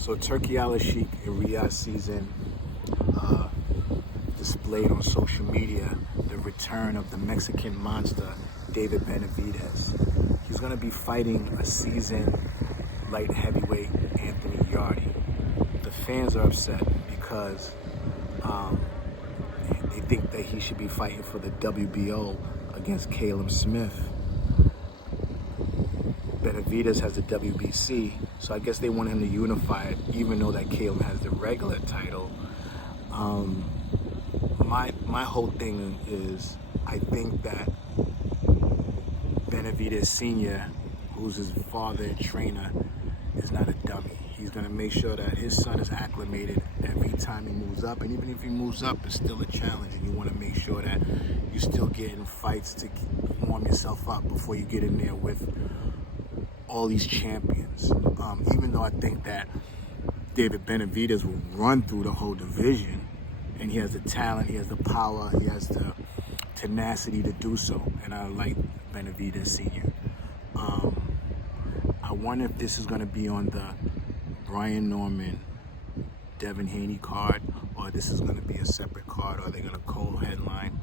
So Turkey Al-Sheikh in Riyadh season displayed on social media the return of the Mexican monster, David Benavidez. He's going to be fighting a seasoned light heavyweight, Anthony Yarde. The fans are upset because they think that he should be fighting for the WBO against Caleb Smith. Benavidez has the WBC, so I guess they want him to unify it, even though that Caleb has the regular title. My whole thing is, I think that Benavidez Sr., who's his father and trainer, is not a dummy. He's going to make sure that his son is acclimated every time he moves up, and even if he moves up, it's still a challenge, and you want to make sure that you're still getting fights to warm yourself up before you get in there with all these champions. Even though I think that David Benavidez will run through the whole division, and he has the talent, he has the power, he has the tenacity to do so, and I like Benavidez Sr. I wonder if this is going to be on the Brian Norman, Devin Haney card, or this is going to be a separate card, or they're going to co-headline.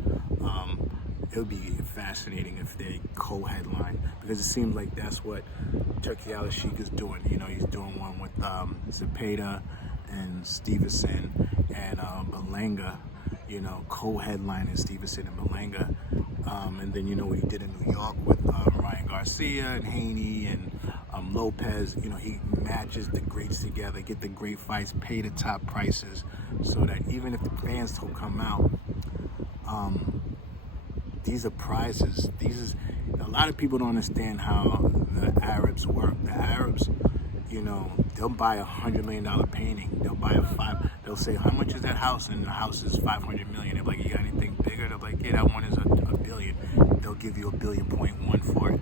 It would be fascinating if they co-headline, because it seems like that's what Turkey Al-Sheikh is doing. You know, he's doing one with Zepeda and Stevenson and Berlanga, you know, co-headlining Stevenson and Berlanga. And then, you know, what he did in New York with Ryan Garcia and Haney and Lopez. You know, he matches the greats together, get the great fights, pay the top prices, so that even if the fans don't come out, these are prizes. A lot of people don't understand how the Arabs work. The Arabs, you know, they'll buy $100 million painting. They'll buy they'll say, how much is that house? And the house is $500 million. They're like, you got anything bigger? They're like, yeah, that one is a billion. They'll give you $1.1 billion for it.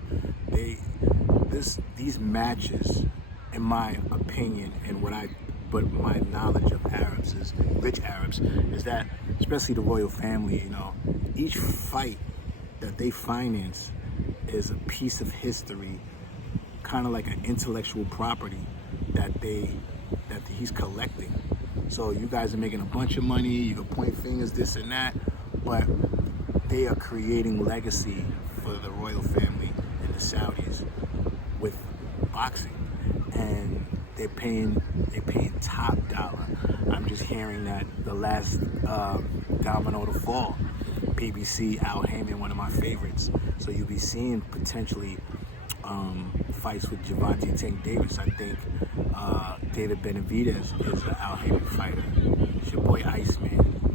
These matches, in my opinion, and but my knowledge of Arabs is, rich Arabs, is that, especially the royal family, you know, each fight that they finance is a piece of history, kind of like an intellectual property that he's collecting. So you guys are making a bunch of money, you can point fingers, this and that, but they are creating legacy for the royal family and the Saudis with boxing, and they're paying top dollar. I'm just hearing that the last domino to fall, PBC, Al Heyman, one of my favorites. So you'll be seeing potentially fights with Gervonta Tank Davis. I think David Benavidez is an Al Heyman fighter. It's your boy Iceman.